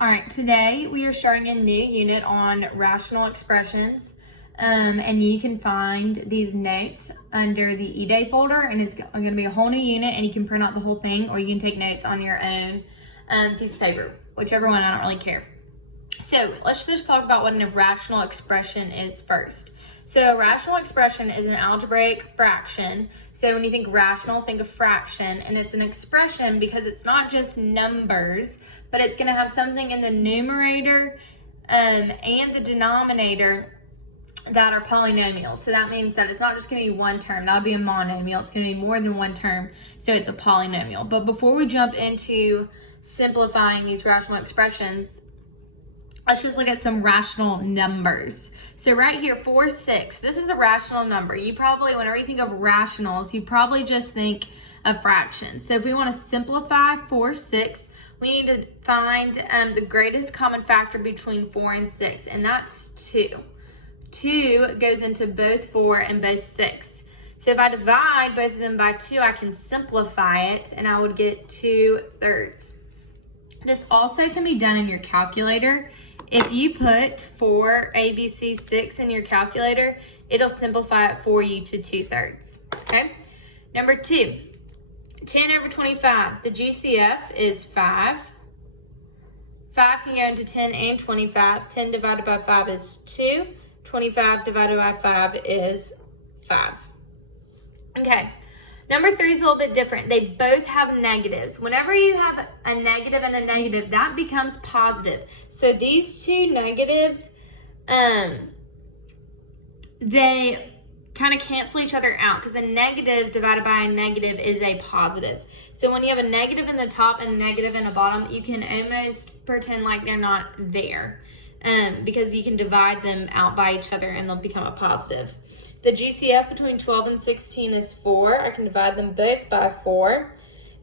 All right, today we are starting a new unit on rational expressions, and you can find these notes under the eDay folder, and it's going to be a whole new unit, and you can print out the whole thing, or you can take notes on your own piece of paper, whichever one. I don't really care. So let's just talk about what a rational expression is first. So a rational expression is an algebraic fraction. So when you think rational, think of fraction, and it's an expression because it's not just numbers, but it's going to have something in the numerator and the denominator that are polynomials. So that means that it's not just going to be one term. That'll be a monomial. It's going to be more than one term, so it's a polynomial. But before we jump into simplifying these rational expressions, let's just look at some rational numbers. So right here, 4, 6, this is a rational number. You probably, whenever you think of rationals, you probably just think of fractions. So if we want to simplify 4, 6, we need to find the greatest common factor between 4 and 6, and that's 2. 2 goes into both 4 and both 6. So if I divide both of them by 2, I can simplify it, and I would get 2/3. This also can be done in your calculator. If you put 4ABC6 in your calculator, it'll simplify it for you to 2/3. Okay? Number 2, 10/25. The GCF is 5. 5 can go into 10 and 25. 10 divided by 5 is 2. 25 divided by 5 is 5. Okay. Number 3 is a little bit different. They both have negatives. Whenever you have a negative and a negative, that becomes positive. So these two negatives, they kind of cancel each other out because a negative divided by a negative is a positive. So when you have a negative in the top and a negative in the bottom, you can almost pretend like they're not there because you can divide them out by each other and they'll become a positive. The GCF between 12 and 16 is 4. I can divide them both by 4,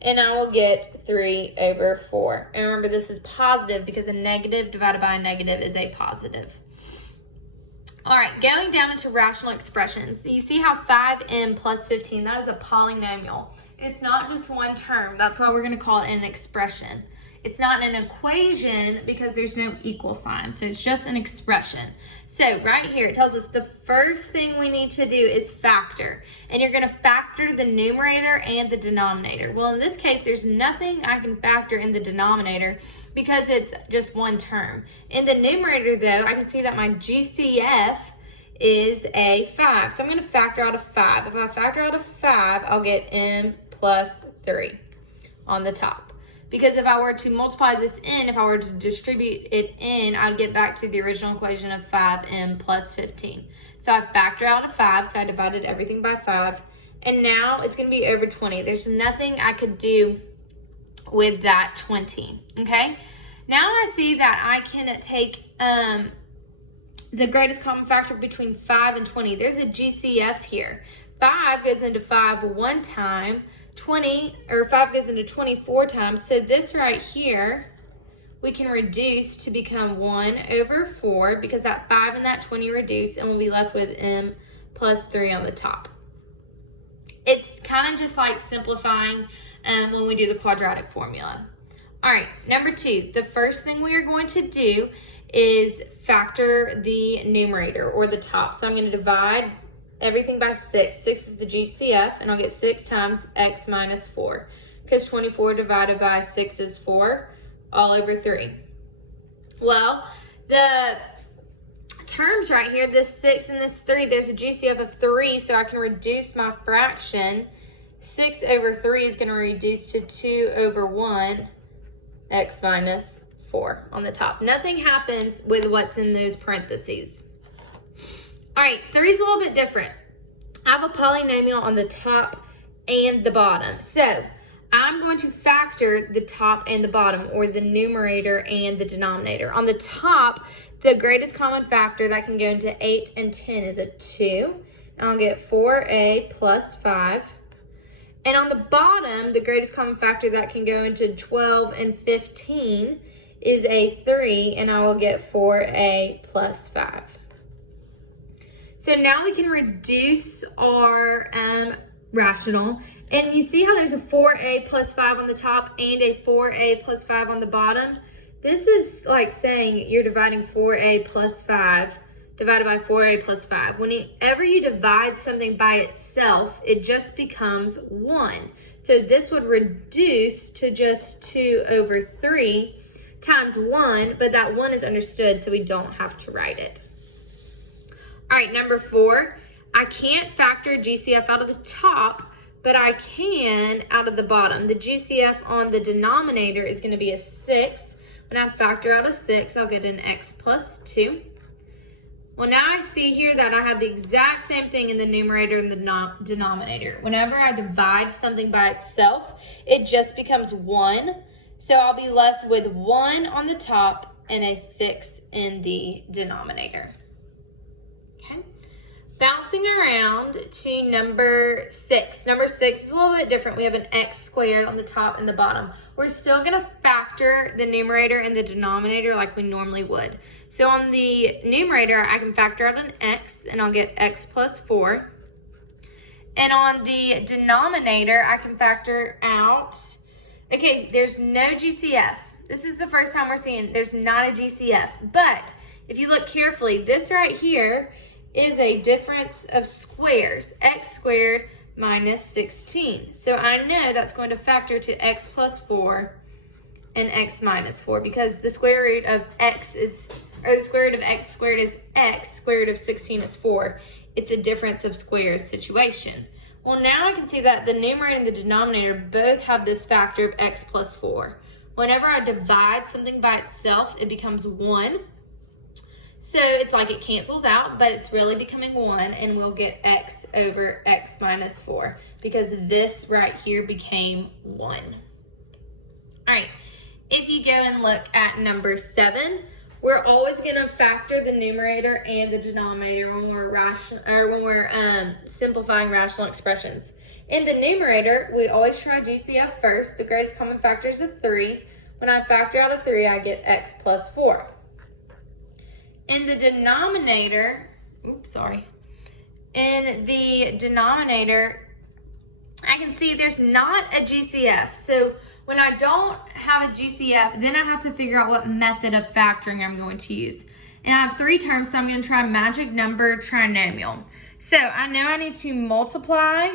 and I will get 3/4. And remember, this is positive because a negative divided by a negative is a positive. All right, going down into rational expressions. So you see how 5m plus 15, that is a polynomial. It's not just one term. That's why we're going to call it an expression. It's not an equation because there's no equal sign, so it's just an expression. So right here, it tells us the first thing we need to do is factor, and you're going to factor the numerator and the denominator. Well, in this case, there's nothing I can factor in the denominator because it's just one term. In the numerator, though, I can see that my GCF is a 5, so I'm going to factor out a 5. If I factor out a 5, I'll get m plus 3 on the top. Because if I were to multiply this in, if I were to distribute it in, I'd get back to the original equation of 5m plus 15. So I factor out a 5, so I divided everything by 5. And now it's going to be over 20. There's nothing I could do with that 20, okay? Now I see that I can take the greatest common factor between 5 and 20. There's a GCF here. 5 goes into 5 one time. 5 goes into 24 times. So this right here, we can reduce to become 1/4 because that 5 and that 20 reduce, and we'll be left with m plus 3 on the top. It's kind of just like simplifying when we do the quadratic formula. All right, number 2, the first thing we are going to do is factor the numerator or the top. So I'm going to divide everything by 6. 6 is the GCF, and I'll get 6 times x minus 4, because 24 divided by 6 is 4, all over 3. Well, the terms right here, this 6 and this 3, there's a GCF of 3, so I can reduce my fraction. 6/3 is going to reduce to 2/1, x minus 4 on the top. Nothing happens with what's in those parentheses. All right, 3 is a little bit different. I have a polynomial on the top and the bottom. So I'm going to factor the top and the bottom, or the numerator and the denominator. On the top, the greatest common factor that can go into 8 and 10 is a 2. I'll get 4a plus 5. And on the bottom, the greatest common factor that can go into 12 and 15 is a 3, and I will get 4a plus 5. So now we can reduce our rational, and you see how there's a 4a plus 5 on the top and a 4a plus 5 on the bottom? This is like saying you're dividing 4a plus 5 divided by 4a plus 5. Whenever you divide something by itself, it just becomes 1. So this would reduce to just 2 over 3 times 1, but that 1 is understood, so we don't have to write it. All right, number 4. I can't factor GCF out of the top, but I can out of the bottom. The GCF on the denominator is going to be a 6. When I factor out a 6, I'll get an x plus 2. Well, now I see here that I have the exact same thing in the numerator and the denominator. Whenever I divide something by itself, it just becomes 1. So I'll be left with 1 on the top and a 6 in the denominator. Okay. Bouncing around to number 6. Number 6 is a little bit different. We have an x squared on the top and the bottom. We're still going to factor the numerator and the denominator like we normally would. So on the numerator, I can factor out an x, and I'll get x plus 4. And on the denominator, I can factor out, okay, there's no GCF. This is the first time we're seeing there's not a GCF. But if you look carefully, this right here is a difference of squares, x squared minus 16. So I know that's going to factor to x plus 4 and x minus 4, because the square root of x is, or the square root of x squared is x, square root of 16 is 4. It's a difference of squares situation. Well, now I can see that the numerator and the denominator both have this factor of x plus 4. Whenever I divide something by itself, it becomes 1. So it's like it cancels out, but it's really becoming 1, and we'll get x over x minus 4, because this right here became 1. All right, if you go and look at number 7, we're always going to factor the numerator and the denominator when we're simplifying rational expressions. In the numerator, we always try GCF first. The greatest common factor is a 3. When I factor out a 3, I get x plus 4. In the denominator, I can see there's not a GCF. So when I don't have a GCF, then I have to figure out what method of factoring I'm going to use. And I have 3 terms, so I'm going to try magic number trinomial. So I know I need to multiply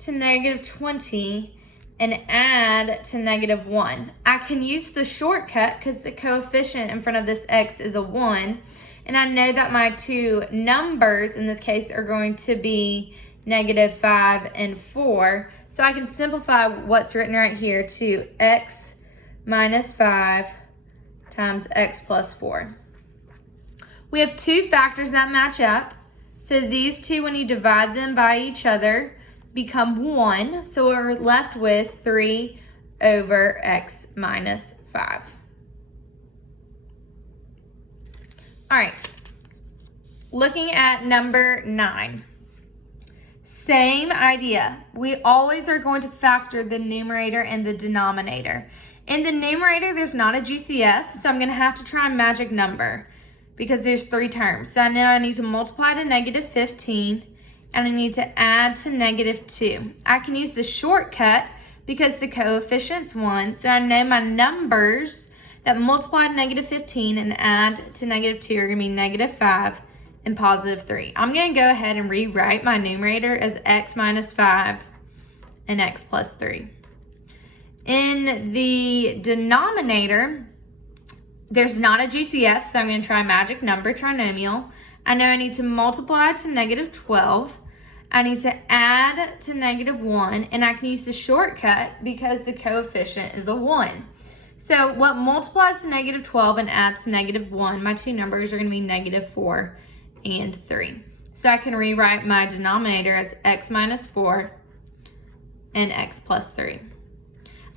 to negative 20 and add to negative 1. I can use the shortcut because the coefficient in front of this x is a 1. And I know that my 2 numbers in this case are going to be negative 5 and 4. So I can simplify what's written right here to x minus 5 times x plus 4. We have 2 factors that match up. So these 2, when you divide them by each other, become 1. So we're left with 3 over x minus 5. All right, looking at number 9. Same idea. We always are going to factor the numerator and the denominator. In the numerator, there's not a GCF, so I'm going to have to try a magic number because there's 3 terms. So I know I need to multiply to negative 15, and I need to add to negative 2. I can use the shortcut because the coefficient's 1, so I know my numbers that multiply to negative 15 and add to negative 2 are going to be negative 5 and positive 3. I'm going to go ahead and rewrite my numerator as x minus 5 and x plus 3. In the denominator, there's not a GCF, so I'm going to try magic number trinomial. I know I need to multiply to negative 12. I need to add to negative 1, and I can use the shortcut because the coefficient is a 1. So what multiplies to negative 12 and adds to negative 1, my 2 numbers are going to be negative 4 and 3. So I can rewrite my denominator as x minus 4 and x plus 3.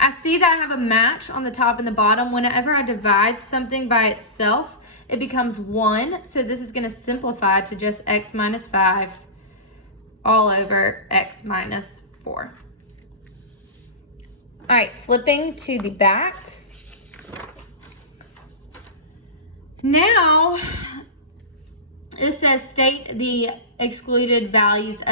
I see that I have a match on the top and the bottom. Whenever I divide something by itself, it becomes 1. So this is going to simplify to just x minus 5 all over x minus 4. All right, flipping to the back. Now, it says state the excluded values of